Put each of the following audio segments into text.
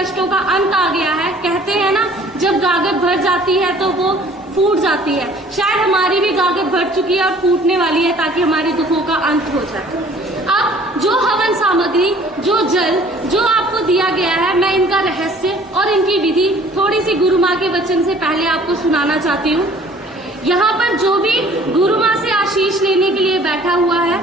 कष्टों का अंत आ गया है। कहते हैं ना, जब गागर भर जाती है तो वो फूट जाती है। शायद हमारी भी गागर भर चुकी है और फूटने वाली है, ताकि हमारे दुखों का अंत हो जाए। अब जो हवन सामग्री, जो जल, जो आपको दिया गया है, मैं इनका रहस्य और इनकी विधि थोड़ी सी गुरु माँ के वचन से पहले आपको सुनाना चाहती हूँ। यहाँ पर जो भी गुरु माँ से आशीष लेने के लिए बैठा हुआ है,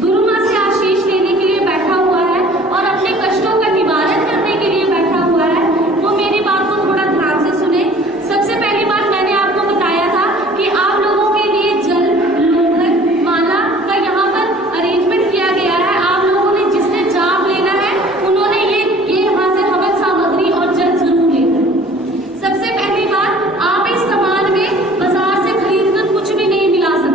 गुरु माँ से आशीष लेने के लिए बैठा हुआ है और अपने कष्टों का निवारण करने के लिए बैठा हुआ है, वो मेरी बात को थोड़ा ध्यान से सुने। सबसे पहली बात मैंने आपको बताया था कि आप लोगों के लिए जल, लोहर, माला का यहाँ पर अरेंजमेंट किया गया है। आप लोगों ने जिसने जाप लेना है, उन्होंने ये यहाँ से हवन सामग्री और जल जरूर लेना है। सबसे पहली बात, आप इस सामान में बाजार से खरीद कर कुछ भी नहीं मिला सकते।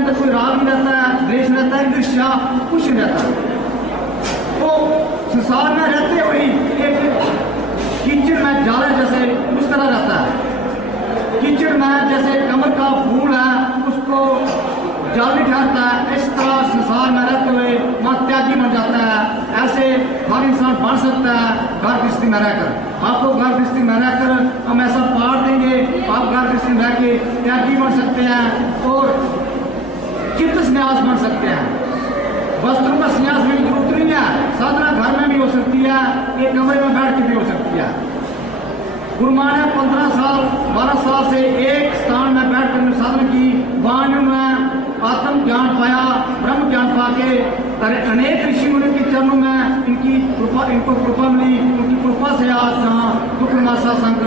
अंदर कोई राग नहीं रहता है, द्वेष रहता है, ईर्ष्या कुछ नहीं रहता। वो संसार में रहते हुए एक कीचड़ में जाला जैसे उस तरह रहता है। कीचड़ में जैसे कमल का फूल है उसको जाल नहीं ठहरता है, इस तरह संसार में रहते हुए वहाँ त्यागी बन जाता है। ऐसे हर इंसान बन सकता है घर गृहस्थी में रहकर। आपको घर गृहस्थी में रहकर हम ऐसा पाठ देंगे, आप घर गृहस्थी में रह के त्यागी बन सकते हैं और चित्त संन्यास बन सकते हैं। वस्त्रों का संन्यास में जरूरत नहीं है, साधना घर में भी हो सकती है, एक कमरे में बैठ के भी हो सकती है। गुरु मां ने 15 साल 12 साल से एक स्थान में बैठ कर साधना की, वाणियों में आत्म ज्ञान पाया, ब्रह्म ज्ञान पाके अनेक ऋषि मुनि के चरणों में इनको कृपा मिली। उनकी कृपा से आज जहाँ दुख मासा संघ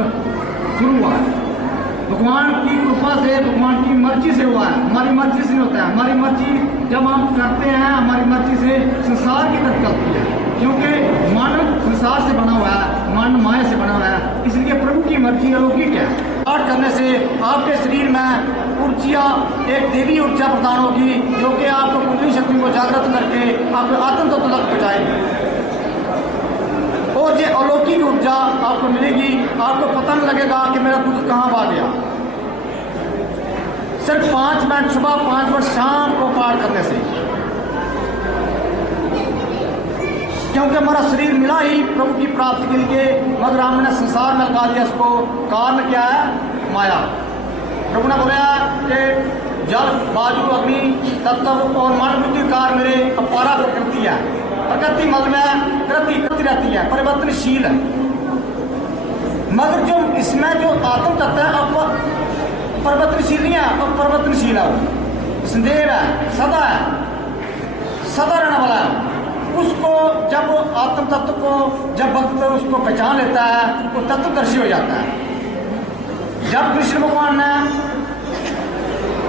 शुरू हुआ है। भगवान की कृपा से, भगवान की मर्जी से हुआ है, हमारी मर्जी से नहीं होता है। हमारी मर्जी जब हम करते हैं, हमारी मर्जी से संसार की तरफ चलती है, क्योंकि मानव संसार से बना हुआ है, मानव माया से बना हुआ है, इसलिए प्रभु की मर्जी अलौकिक है। पाठ करने से आपके शरीर में ऊर्जा, एक देवी ऊर्जा प्रदान होगी, जो कि आपको कुंडली शक्ति को जागृत करके आपको आत्म तत्व तक पहुंचाएगी और ये अलौकिक ऊर्जा आपको मिलेगी। आपको पता नहीं लगेगा कि मेरा दुख कहाँ भाग गया। सिर्फ 5 मिनट सुबह, 5 मिनट शाम को पाठ करने से, क्योंकि हमारा शरीर मिला ही प्रभु की प्राप्ति के लिए, मगर हमने संसार में लगा दिया इसको। कारण क्या है? माया। प्रभु ने बोला कि जल, वायु, अग्नि, तत्व और मन बुद्धि कार मेरे अपारा प्रकृति है। प्रकृति मतलब करती रहती है, परिवर्तनशील है, मगर जो इसमें जो आत्म तत्व है अब परिवर्तनशील नहीं है, अब परिवर्तनशील है, संदेह है, सदा रहने वाला है। उसको जब आत्म तत्व को जब भक्त उसको पहचान लेता है, वो तत्वदर्शी हो जाता है। जब कृष्ण भगवान ने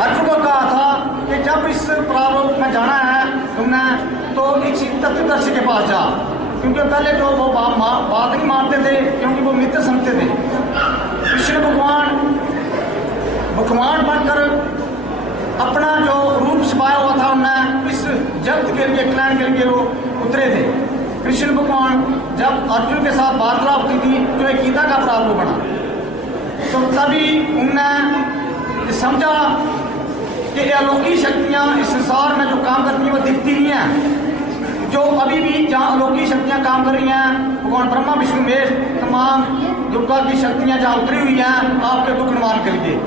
अर्जुन को कहा था कि जब इस प्रारूप में जाना है तुमने, तो एक तत्वदर्शी के पास जा, क्योंकि पहले जो वो बात नहीं मानते थे, क्योंकि वो मित्र समझते थे। कृष्ण भगवान बनकर अपना जो रूप छुपाया हुआ था उन्हें इस जगत के लिए, कल्याण के लिए वो उतरे थे। कृष्ण भगवान जब अर्जुन के साथ वार्तालाप होती थी, जो एक गीता का प्रारूप बना, तो तभी उन्होंने समझा कि अलौकिक शक्तियाँ इस संसार में जो काम करती हैं वो दिखती नहीं है। जो अभी भी जहाँ अलौकिक शक्तियाँ काम कर रही हैं, भगवान ब्रह्मा विष्णु महेश तमाम दुर्गा की शक्तियाँ जहाँ उतरी हुई हैं आपके दुख निवारण के लिए।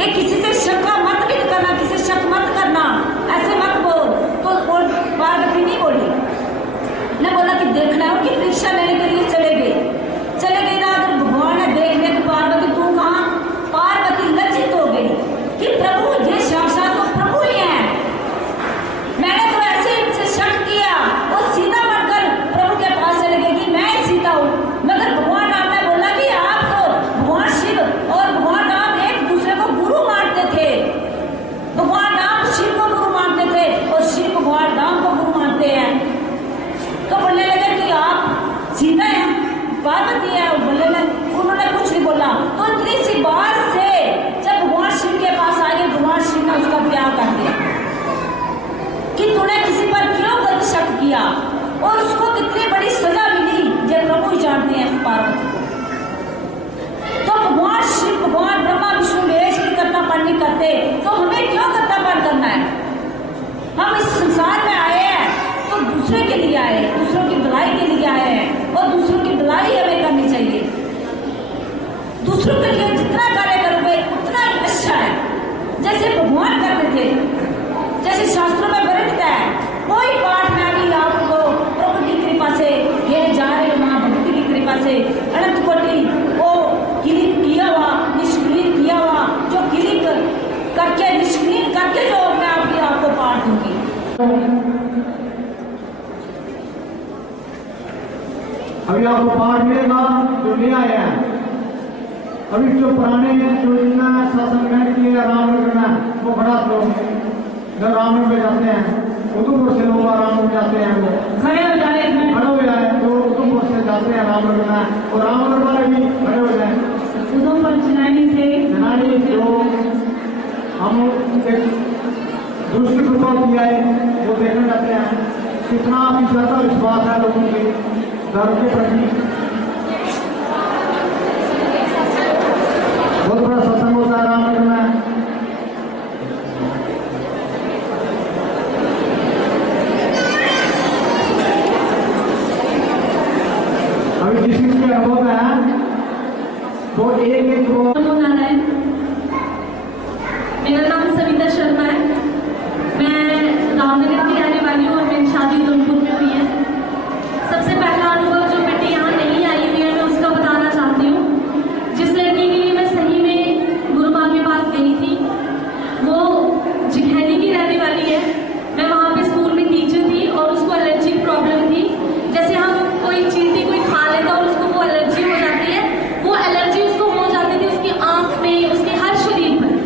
ये किसी से शक मत भी करना, किसी से शक मत करना, ऐसे मत बोल। तो और पार्वती नहीं बोली, ने बोला कि देखना है, उनकी परीक्षा लेने के लिए चले गए ना। अगर भगवान ने देख लिया कि पार्वती तू कहाँ, पार्वती लज्जित हो गई कि प्रभु ये साक्षात तो प्रभु ही है, मैंने तो ऐसे इनसे शक किया। वो सीधा बनकर प्रभु के पास चले गई कि मैं सीता हूँ, मगर भगवान राम ने बोला कि आप तो भगवान शिव और भगवान राम एक दूसरे को गुरु मानते थे। भगवान राम शिव को गुरु मानते थे और शिव भगवान राम को गुरु मानते हैं। तो बोलने लगे कि आप सीता है, पार्वती है, बोलने लगे, उन्होंने कुछ नहीं बोला। तो इतनी सी बात से जब भगवान शिव के पास आए, भगवान शिव ने उसका त्याग कर दिया कि तूने किसी पर क्यों गलत शक किया, और उसको कितनी बड़ी सजा मिली जब प्रभु ही जानते हैं इस पार्वती को। तो भगवान शिव, भगवान ब्रह्मा विष्णु महेश की कर्तापन नहीं करते, तो हमें क्यों कर्तापन करना है? हम इस संसार में आए हैं तो दूसरे के लिए आए, दूसरों की भलाई के लिए आए हैं, और दूसरों की भलाई हमें करनी चाहिए। दूसरों के लिए जितना कार्य करोगे उतना ही अच्छा है, जैसे भगवान करते थे, जैसे शास्त्रों में वर्णित है। कोई पाठ में अभी आपको प्रभु की कृपा से ये जा रहे वहां, भक्ति की कृपा से अनंत कोटि वो क्लीन किया हुआ, निष्क्रिय किया हुआ, जो क्लीन करके निष्क्रिय करके जो मैं आपको पाठ दूंगी। अभी आपको पाठ मिलेगा जो ले आए हैं। अभी जो पुराने जो इतना शासन में किए रामनगर में, वो बड़ा लोग जब रामनगर में जाते हैं, उधमपुर से लोग रामनगर जाते हैं, वो खड़े हो जाए, खड़े हो जाए, जो उधमपुर से जाते हैं रामनगर में, और रामनगर वाले भी खड़े हो जाए। उधमपुर जनानी जो हम एक दूसरी कृपा किया है वो देखने जाते हैं, कितना विश्वास विश्वास है लोगों के धर्म के प्रति। बहुत बड़ा सत्संग होता है रामनगर में। अभी जिस किसके अनुभव है वो एक मेरा नाम सविता शर्मा है, मैं रामनगर की रहने वाली हूँ और मेरी शादी उधमपुर में हुई है। सबसे पहला अनुभव जो बेटी यहाँ नहीं आई हुई है, मैं उसका बताना चाहती हूँ। जिस लड़की के लिए मैं सही में गुरु माँ के पास गई थी, वो जिखैनी की रहने वाली है। मैं वहाँ पे स्कूल में टीचर थी और उसको एलर्जिक प्रॉब्लम थी। जैसे हम कोई चीज़ कोई खा लेता और उसको वो एलर्जी हो जाती है, वो एलर्जी उसको हो जाती थी उसकी आँख में, उसके हर शरीर पर।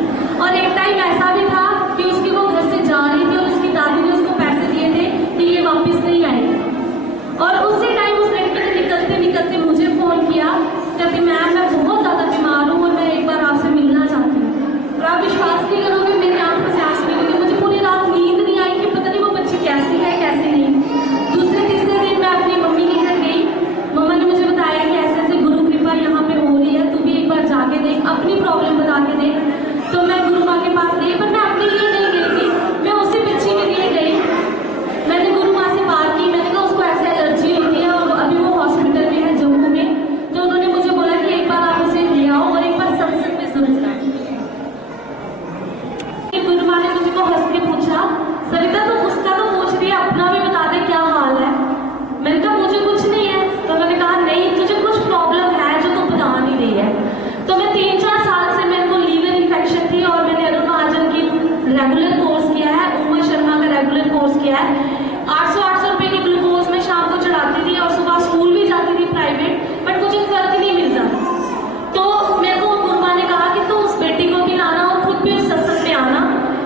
और एक टाइम ऐसा भी था कि उसकी वो घर से जा रही थी और उसकी दादी ने उसको पैसे दिए थे कि ये वापस नहीं आएगी। और उसी टाइम उस लड़की ने निकलते निकलते मुझे फोन किया, कहती मैम मैं बहुत ज़्यादा बीमार हूँ और मैं एक बार आपसे मिलना चाहती हूँ। और आप विश्वास नहीं करोगे, मेरी आंखों से आंसू निकल गए। मुझे पूरी रात नींद नहीं आई कि पता नहीं वो बच्ची कैसी है कैसी नहीं। दूसरे तीसरे दिन मैं अपनी मम्मी के घर गई, मम्मा ने मुझे बताया कि ऐसे ऐसे गुरु कृपा यहाँ पे हो रही है, तू भी एक बार जाके देख, अपनी प्रॉब्लम बता के देख। तो मैं गुरु माँ के पास गई, पर मैं अपने लिए नहीं गई थी, मैं उसी बच्ची के लिए गई। मैंने गुरु माँ से बात की, मैंने कहा उसको ऐसे एलर्जी होती है और अभी वो हॉस्पिटल में है जम्मू में। तो उन्होंने मुझे बोला कि एक बार आप उसे ले आओ और एक बार सत्संग में समझना। गुरु माँ ने मुझको हंस के पूछा, सविता तो उसका तो पूछ रही है, अपना भी बता दे क्या हाल है। मैंने कहा मुझे कुछ नहीं है। तो उन्होंने कहा नहीं तुझे कुछ प्रॉब्लम है जो तू बता नहीं रही है। तो मैं 3-4 साल से मेरे को लीवर इन्फेक्शन थी और मैंने अरुण महाजन की रेगुलर कोर्स किया है, उमा शर्मा का रेगुलर कोर्स किया है। 800 रुपए की ग्लूकोज में शाम को चढ़ाती थी और सुबह स्कूल भी जाती थी प्राइवेट, बट मुझे फर्क नहीं मिलता। तो मेरे को गुरु माँ ने कहा कि तू उस बेटी को भी लाना और खुद भी उस सत्संग में आना।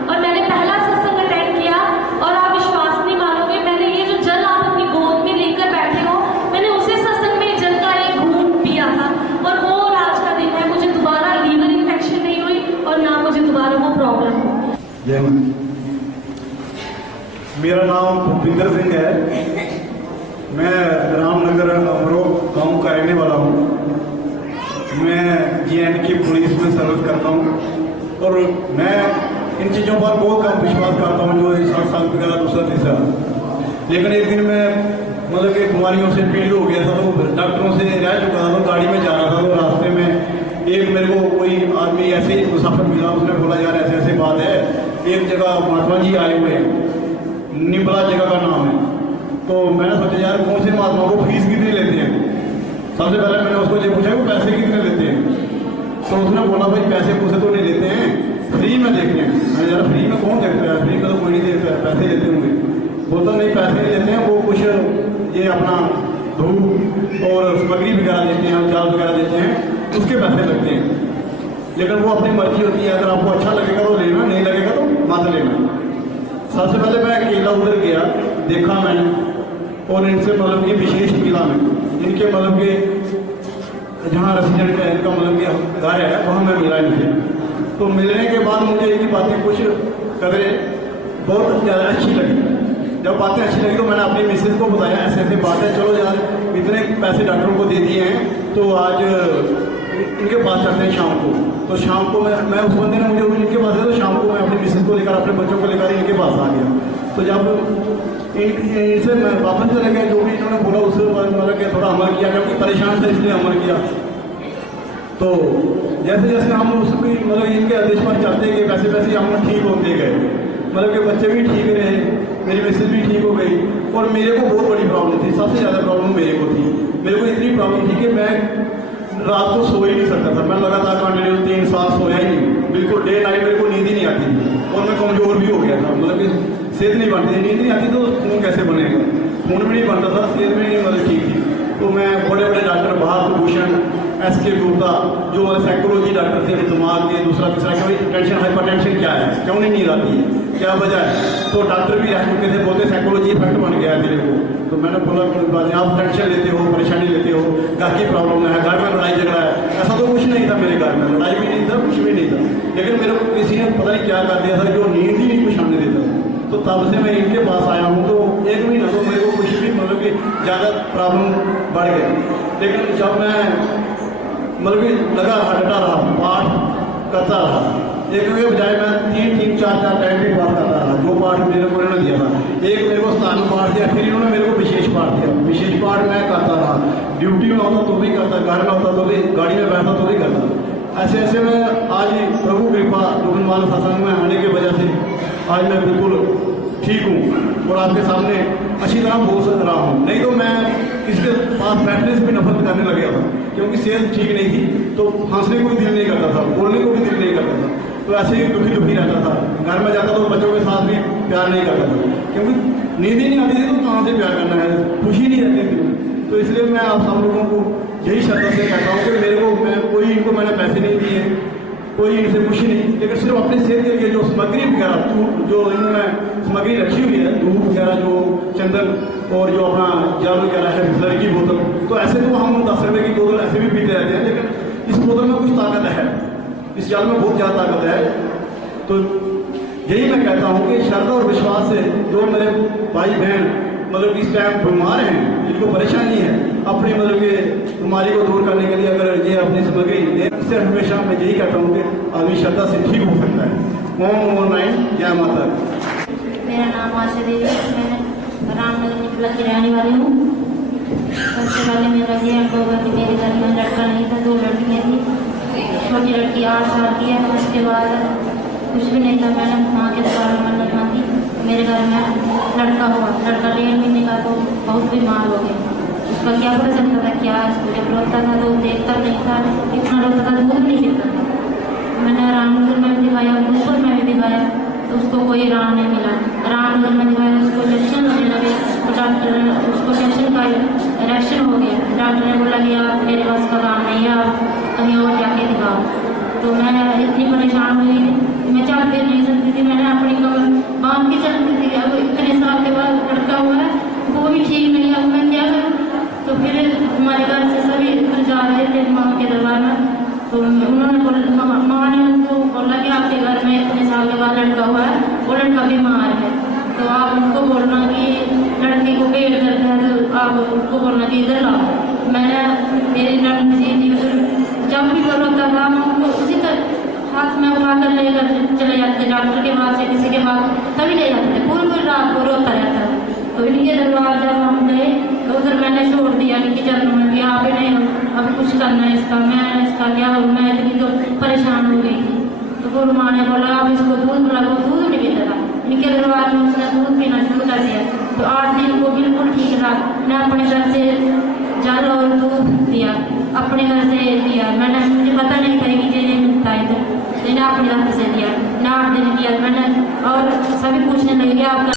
और मैंने पहला सत्संग अटेंड किया और आप विश्वास नहीं मानोगे, मैंने ये जो जल आप अपनी गोद में लेकर बैठे हो, मैंने उसी सत्संग में जल का एक घूंट पिया था और वो आज का दिन है। मुझे दोबारा लीवर इन्फेक्शन नहीं हुई और ना मुझे दोबारा वो प्रॉब्लम हुई। मेरा नाम भूपिंदर सिंह है, मैं रामनगर अमरोह गांव का रहने वाला हूँ। मैं JNK पुलिस में सर्विस करता हूँ और मैं इन चीज़ों पर बहुत कम विश्वास करता हूँ जो सत्संग वगैरह दूसरा तीसरा। लेकिन एक दिन मैं मतलब कि बीमारियों से पीड़ित हो गया था, तो डॉक्टरों से रह चुका था, तो गाड़ी में जा रहा था, तो रास्ते में एक मेरे को कोई आदमी ऐसे ही मुसाफिर मिला, उसने बोला यार ऐसे ऐसे बात है, एक जगह महात्मा जी आए हुए हैं, निबला जगह का नाम है। तो मैंने सोचा यार कौन से महात्मा को फीस कितनी लेते हैं। सबसे पहले मैंने उसको ये पूछा कि पैसे कितने लेते हैं। तो उसने बोला भाई पैसे पूसे तो नहीं लेते हैं, फ्री में देखते हैं। मैंने यार फ्री में कौन देखता है, फ्री में तो कोई नहीं देखता है, पैसे लेते होंगे। बोलता नहीं पैसे नहीं लेते हैं, वो कुछ ये अपना धूप और सामग्री वगैरह देते हैं, जाल वगैरह देते हैं, उसके पैसे लगते हैं। लेकिन वो अपनी मर्जी होती है, अगर आपको अच्छा लगेगा तो लेना, नहीं लगेगा तो मत लेना। सबसे पहले मैं अकेला उधर गया, देखा मैंने, और इनसे मतलब कि विशेष मिला मैं, इनके मतलब के जहाँ रेसिडेंट है, इनका मतलब कि घर है, वहाँ मैं मिला इनसे। तो मिलने के बाद मुझे इनकी बातें कुछ कदरें बहुत ज़्यादा अच्छी लगी। जब बातें अच्छी लगी तो मैंने अपनी मिसेज को बताया ऐसे ऐसे बात है, चलो यार इतने पैसे डॉक्टरों को दे दिए हैं तो आज इनके पास चलते हैं शाम को। तो शाम को मैं उस बंदे ने मुझे इनके पास है, तो शाम को मैं अपनी मिसेज को लेकर, अपने बच्चों को लेकर इनके पास आ गया। तो जब इनसे मैं वापस चले गए, जो भी इन्होंने बोला उससे मतलब कि थोड़ा अमल किया, क्योंकि परेशान थे इसलिए अमल किया। तो जैसे जैसे हम उसकी मतलब इनके आदेश पर चलते गए, वैसे वैसे हम ठीक होते गए। मतलब कि बच्चे भी ठीक रहे, मेरी मिसेज भी ठीक हो गई। और मेरे को बहुत बड़ी प्रॉब्लम थी, सबसे ज़्यादा प्रॉब्लम मेरे को थी। मेरे को इतनी प्रॉब्लम थी कि मैं रात को सो ही नहीं सकता था। मैं लगातार कंटिन्यू 3 साल सोया ही नहीं, बिल्कुल डे नाइट मेरे को नींद ही नहीं आती थी। और मैं कमज़ोर भी हो गया था, मतलब कि सेहत नहीं बनती थी, नींद नहीं आती तो खून कैसे बनेगा, खून भी नहीं बनता था, सेहत भी नहीं मतलब ठीक थी। तो मैं बड़े बड़े डॉक्टर भारत भूषण, SK गुप्ता, जो मतलब साइकोलॉजी डॉक्टर थे, दिमाग के दूसरा तीसरा कि भाई टेंशन हाइपरटेंशन क्या है, क्यों नहीं नींद आती है, क्या वजह है। तो डॉक्टर भी रह चुके थे, बोलते साइकोलॉजी इफेक्ट बन गया है तेरे को। तो मैंने बोला आप टेंशन लेते हो, परेशानी लेते हो, घर की प्रॉब्लम है, घर में लड़ाई झगड़ा है। ऐसा तो कुछ नहीं था मेरे घर में, लड़ाई भी नहीं था, कुछ भी नहीं था। लेकिन मेरे को किसी ने पता नहीं क्या कर दिया था, जो नींद ही नहीं कुछ आने देता। तो तब से मैं इनके पास आया हूँ। तो 1 महीना तो मेरे को कुछ भी मतलब कि ज़्यादा प्रॉब्लम बढ़ गई। लेकिन जब मैं मतलब कि लगा हटता रहा, पाठ करता रहा, एक के बजाय मैं 3-3, 4-4 टाइम भी पाठ करता रहा, जो पाठ मेरे को इन्होंने दिया था। एक मेरे को स्थान पाठ दिया, फिर इन्होंने मेरे को विशेष पाठ दिया, विशेष पाठ मैं करता रहा। ड्यूटी में होता तो भी करता, घर में होता तो भी, गाड़ी में बैठता तो भी करता। ऐसे ऐसे में आज प्रभु कृपा दुगनमाल सत्संग में आने की वजह से आज मैं बिल्कुल ठीक हूँ और आपके सामने अच्छी तरह बोल सक रहा हूँ। नहीं तो मैं इसके पास बैठने से भी नफरत करने लग गया था, क्योंकि सेहत ठीक नहीं थी। तो हंसने को भी दिल नहीं करता था, बोलने को भी दिल नहीं करता था। तो ऐसे ही दुखी दुखी रहता था। घर में जाता तो बच्चों के साथ भी प्यार नहीं करता था, क्योंकि नींद ही नहीं आती थी तो कहाँ से प्यार करना है, खुशी नहीं रहती थी। तो इसलिए मैं आप सब लोगों को यही श्रद्धा से कहता हूँ कि मेरे को इनको मैंने पैसे नहीं दिए, कोई इनसे कुछ नहीं, लेकिन सिर्फ अपनी सेहत के लिए जो सामग्री वगैरह जो इन्होंने सामग्री रखी हुई है, धूप वगैरह, जो चंदन और जो अपना जल वगैरह है, बिस्लरी की बोतल, तो ऐसे तो हम 10 रुपये की बोतल ऐसे भी पीते रहते हैं, लेकिन इस बोतल में कुछ ताकत है, इस जल में बहुत ज़्यादा ताकत है। तो यही मैं कहता हूँ कि श्रद्धा और विश्वास से जो मेरे भाई बहन मतलब कि इस टाइम बीमार हैं, जिनको परेशानी है, अपनी मतलब कि बीमारी को दूर करने के लिए अगर ये अपनी सामग्री इससे हमेशा मैं यही कहता हूँ कि आदमी श्रद्धा से ठीक हो सकता है। ओम नमो नारायण, जय माता। मेरा नाम आशा देवी है, मैं रामनगर निकला की रहने वाली हूँ। सबसे पहले मेरा ये अनुभव है कि मेरे घर में लड़का नहीं था, 2 लड़कियाँ थी। छोटी लड़की 8 साल की है, उसके बाद कुछ भी नहीं था। मैंने माँ के द्वारा मन्नत मांगी, मेरे घर में लड़का हुआ। लड़का 1.5 महीने का तो बहुत बीमार हो गया। उसका क्या पता चलता था क्या, जब रोता था तो देखता नहीं था, इतना रोता था, दूध नहीं पीता था। मैंने रामनगर में भी दिखाया, ऊपर में भी दिखाया, तो उसको कोई राह नहीं मिला। रामनगर में दिखाया, उसको इंजेक्शन होने लगे, तो डॉक्टर ने उसको इंजेक्शन का रिएक्शन हो गया। डॉक्टर ने बोला कि आप मेरे पास का काम नहीं है, आप कहीं और जाके दिखाओ। तो मैं इतनी परेशान हुई, मैं चल फिर नहीं सकती थी, मैंने अपनी कमर बांध के चलती थी। अब इतने साल के बाद लड़का हुआ है, वो भी ठीक नहीं है, मैं क्या करूँ। तो फिर हमारे घर से सभी जा रहे थे माँ के दरबार में, तो उन्होंने बोला, माँ ने उनको बोला कि आपके घर में इतने साल के बाद लड़का हुआ है, वो लड़का बीमार है, तो आप उनको बोलना कि लड़की को पेट दर्द है, तो आप उनको बोलना कि इधर लाओ। मैंने मेरी नंद जी जब भी वो रोता था, मैं उनको उसी तरह हाथ में उठा कर लेकर चले जाते थे डॉक्टर के पास या किसी के पास, तभी ले जाते थे। पूरी पूरी रात को रोता रहता था। तो इनके दरबार जब हम गए तो उधर मैंने छोड़ दिया। यानी कि जन्म में भी आप नहीं अभी कुछ करना है इसका, मैं इसका क्या करूँ, मैं इतनी तो परेशान हो गई थी। तो गुरु माँ ने बोला अब इसको दूध पिला, वो दूध नहीं पीता था। इनके दरबार में उसने दूध पीना शुरू कर दिया। तो 8 दिन को बिल्कुल ठीक रहा। मैं अपने घर से जल और दूध दिया, अपने घर से दिया। मैंने मुझे पता नहीं था कि ये मिलता है, तो मैंने अपने घर से दिया। मैं 8 दिन दिया मैंने, और सभी पूछने लगे आपका,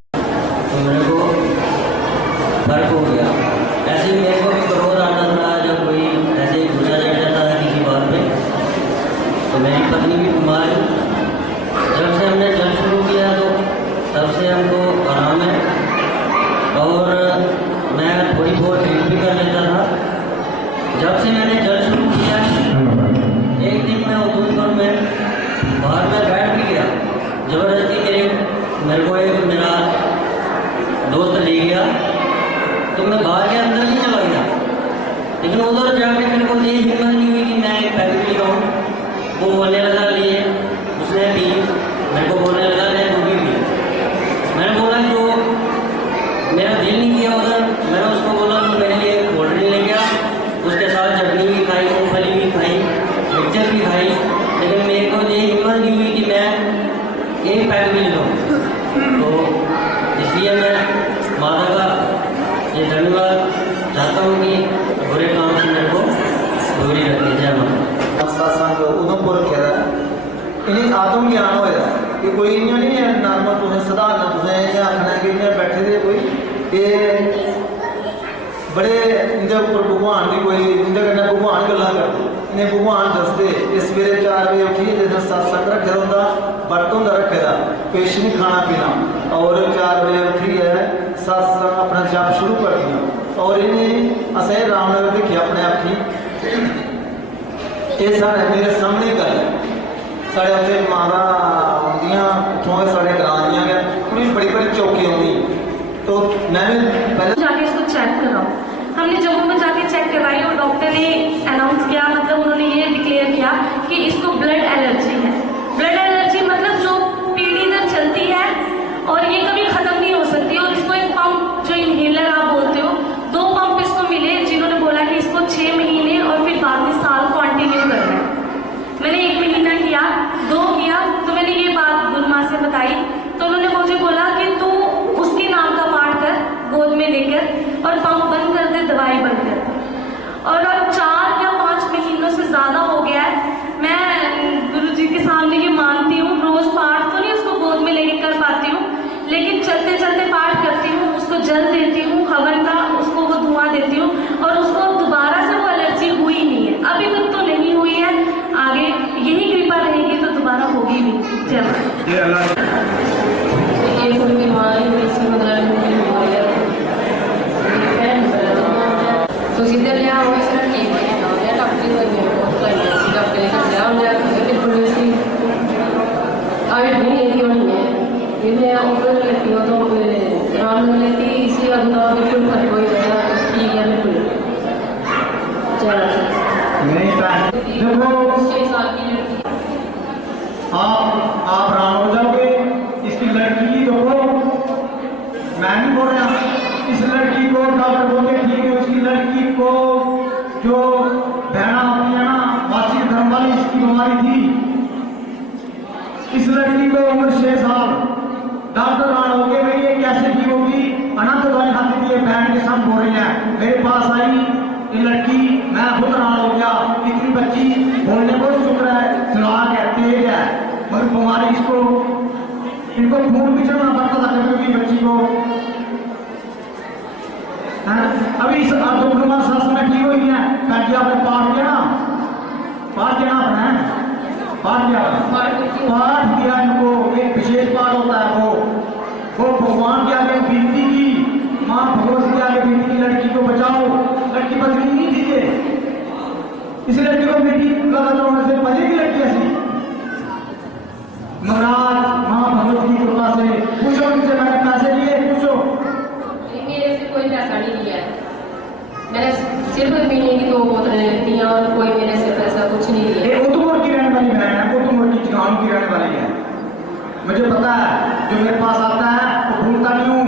तो मेरे को फर्क हो गया। ऐसे ही मेरे को भी क्रोध आता था जब कोई ऐसे ही गुस्सा चढ़ जाता था किसी बात पे। तो मेरी पत्नी भी बीमार है। जब से हमने जल शुरू किया तो तब से हमको आराम है, और मैं थोड़ी बहुत ड्रिंक भी कर लेता था। जब से मैंने जल शुरू किया, एक दिन मैं उधमपुर में बाहर में बैठ भी गया। ज़बरदस्ती मेरे को एक मेरा दोस्त ले गया, तो मैं बाहर के अंदर भी चला गया। लेकिन उधर जाके मेरे को ये हिम्मत नहीं हुई कि मैं एक पैकेट भी खाऊँ। वो बोलने लगा लिए, उसने पी, मेरे को बोलने लगा ले तू भी पी। मैंने बोला जो मेरा दिल नहीं किया उधर, मैंने उसको बोला तो मेरे लिए कोल्ड ड्रिंक ले गया, उसके साथ चटनी भी खाई, मूँगफली भी खाई, मिक्सचर भी खाई। लेकिन मेरे को ये हिम्मत नहीं हुई कि मैं एक पैकेट भी ले लूँ। तो इसलिए मैं माता का ये धन्यवाद चाहता हूँ कि बुरे काम से मेरे को दूरी रखनी। जय माता। सत्संग उधमपुर रखे दा इन्हें आत्म ज्ञान होया कि कोई इ'यां नहीं है नॉर्मल तुसें सधारना तुसें इ'यां आखना कि इ'यां बैठे दे कोई ये बड़े इंदे उप्पर भगवान की कोई इंदे कन्नै भगवान गल्लां करदे, इन्हें भगवान दसदे। इस सवेरे 4 बजे उठिए जिस सत्संग रखे दा होंदा, बरत होंदा रखे दा, किश नहीं खाना पीना, और 4 बजे उठिए सत्संग अपना जप शुरू कर दिया। और इन्हें असें रामनगर दिखे अपने अखी, ये साढ़े मेरे सामने गल है। साढ़े उत्थे माता आउंदियां उत्थों साढ़े ग्रां दियां गै थोड़ी बड़ी बड़ी चौकी आउंदी। तो मैं भी पहले जाके इसको चेक कराओ। हमने जम्मू में जाके चेक करवाई और डॉक्टर ने अनाउंस किया, मतलब उन्होंने ये डिक्लेयर किया कि इसको ब्लड एलर्जी है। ब्लड एलर्जी मतलब जो पीढ़ी दर चलती है और ये कभी खत्म नहीं हो सकती। और इसको एक पंप जो इनहेलर आप बोलते हो, 2 पंप इसको मिले, जिन्होंने बोला कि इसको 6 महीने और फिर बाद में साल कंटिन्यू करना है। मैंने 1 महीना किया, 2 किया, तो मैंने ये बात गुरु माँ से बताई। तो उन्होंने मुझे बोला कि तू उसके नाम का पाठ कर गोद में लेकर, और पंप बंद कर दे, दवाई बंद कर दे। और अब 4 या 5 महीनों से ज़्यादा हो गया है। मैं गुरु जी के सामने ये मानती हूँ, रोज़ पाठ तो नहीं उसको गोद में लेकर कर पाती हूँ, लेकिन चलते चलते पाठ करती हूँ, उसको जल देती हूँ हवन का, उसको वो धुआं देती हूँ, और उसको दोबारा से वो एलर्जी हुई नहीं है। अभी तक तो नहीं हुई है, आगे यही कृपा रहेगी तो दोबारा होगी भी। जय माता। ये कोई बीमारी हुई सी मतलब तो सीधे लिया हुआ इस लड़की को या डॉक्टर को बहुत लाइक है डॉक्टर ने कहा हम या कि पुलिस ही अभी भी नहीं होनी है। ये मैं ऊपर लड़की हो तो राम ने लेती इसी अंदर बिल्कुल कर कोई ठीक है बिल्कुल। नहीं देखो 6 साल की लड़की आप राम हो जाओगे। इसकी लड़की की देखो, मैं नहीं बोल रहा, इस लड़की को डॉक्टर बोलते ठीक है, उसकी लड़की को जो बहना होती है ना वासी धर्म वाली, इसकी बीमारी थी। इस लड़की को उम्र 6 साल, डॉक्टर रान हो गए भाई ये कैसे ठीक होगी, अनंत दवाई खाती थी, बहन के सब हो रही है। मेरे पास आई ये लड़की, मैं खुद रान हो गया। इतनी बच्ची बोलने को शुक्र है, सुराग है, तेज है, और बीमारी इसको इनको खून भी चढ़ना पड़ता था कभी बच्ची को। अभी इस दुर्गमा सास में ठीक हुई है, ताकि आपने पाठ किया ना, पाठ किया ना आपने, पाठ किया इनको, एक विशेष पाठ होता है वो भगवान के आगे विनती की, माँ भगवत के आगे विनती की, लड़की को बचाओ। लड़की बचनी नहीं थी, इस लड़की को बेटी लगातार होने से बचे की लड़की ऐसी। महाराज माँ भगवत की कृपा से पूछो उनसे, मैंने पैसे लिए, पूछो। मेरे से कोई पैसा नहीं लिया है, मैंने सिर्फ महीने की 2 बोतलें दी और कोई मेरे से पैसा कुछ नहीं लिया। उधमपुर की रहने वाली बहन है, उधमपुर की गांव की रहने वाली है, मुझे पता है। जो मेरे पास आता है वो भूलता नहीं हूँ।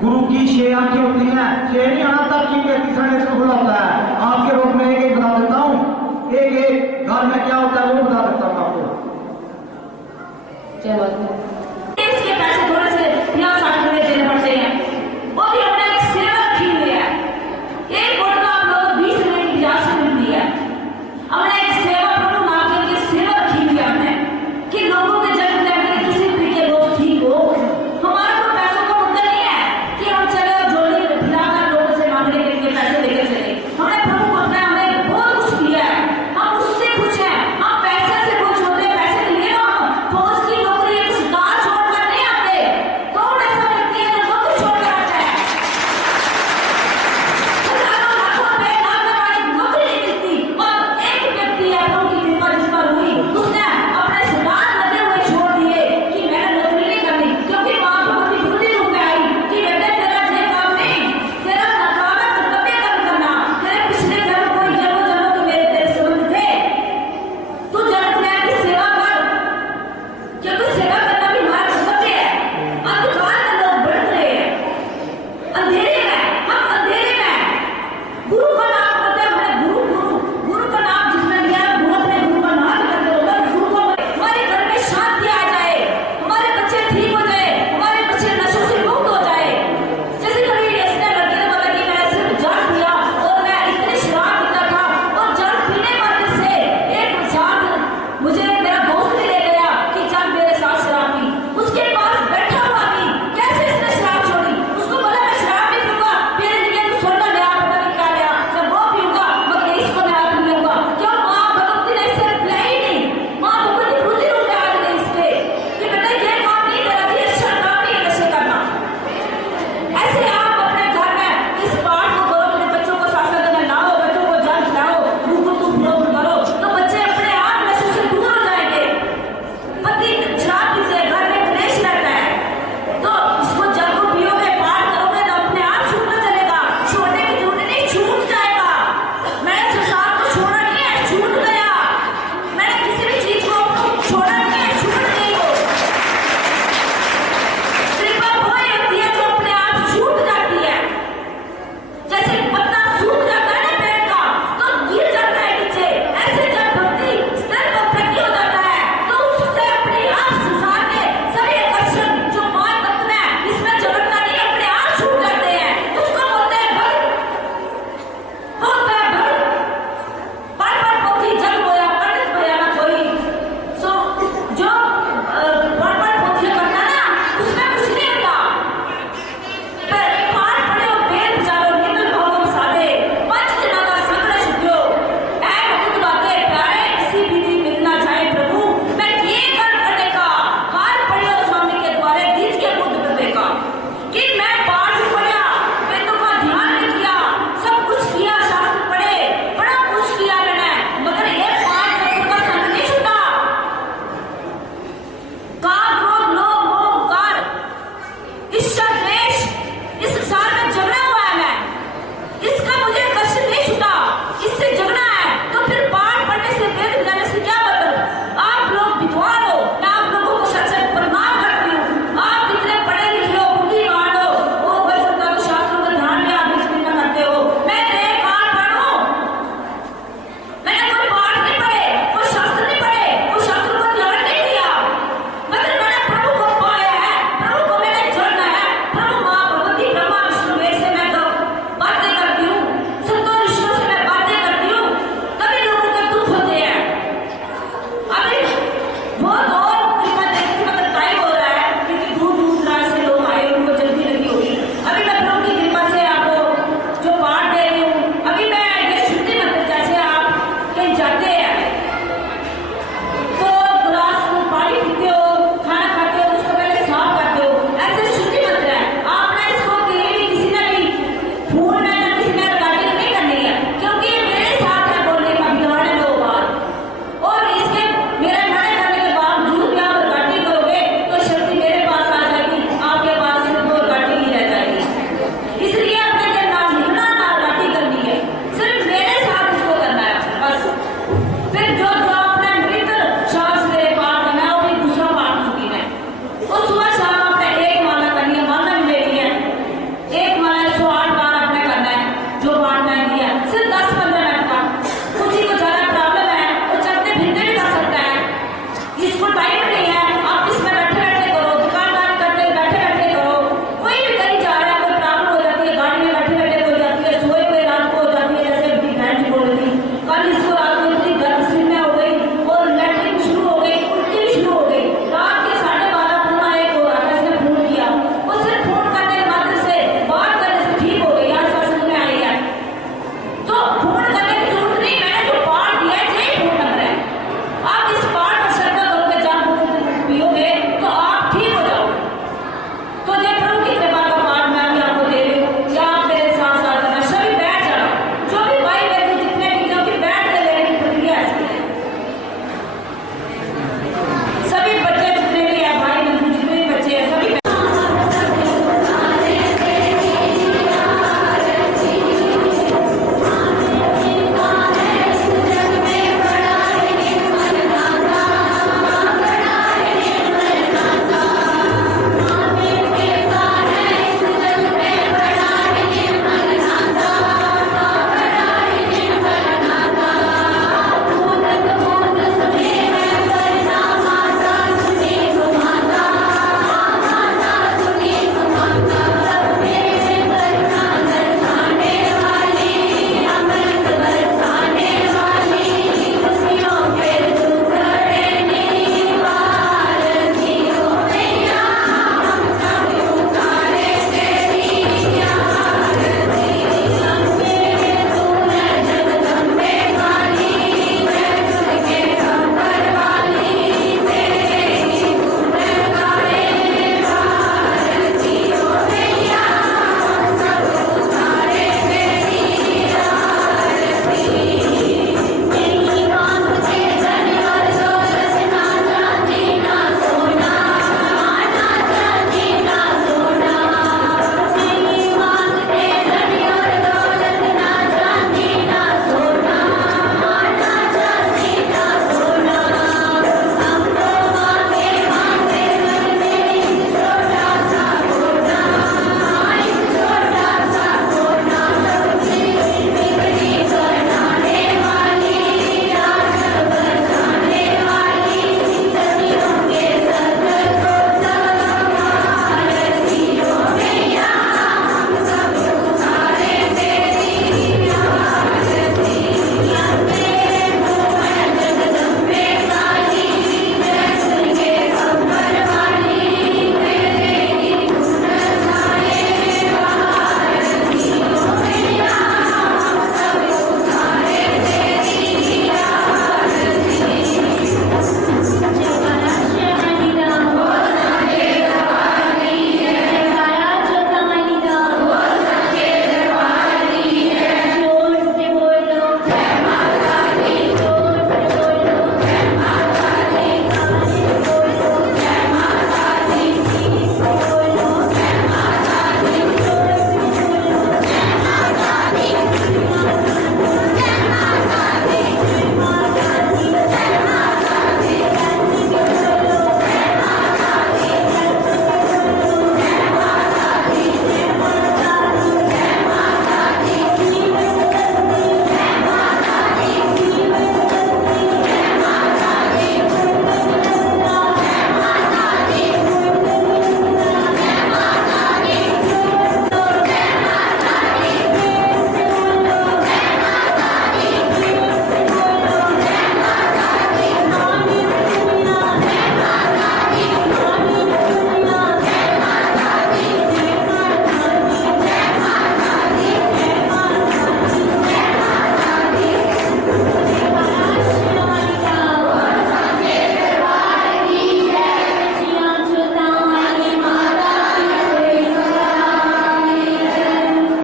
गुरु की शेर आंखें होती हैं, शेर नहीं आना तब की 35 इसको खुला होता है। आपके रूप में एक बता देता हूँ, एक घर में क्या होता है वो बता देता हूँ आपको। जय माता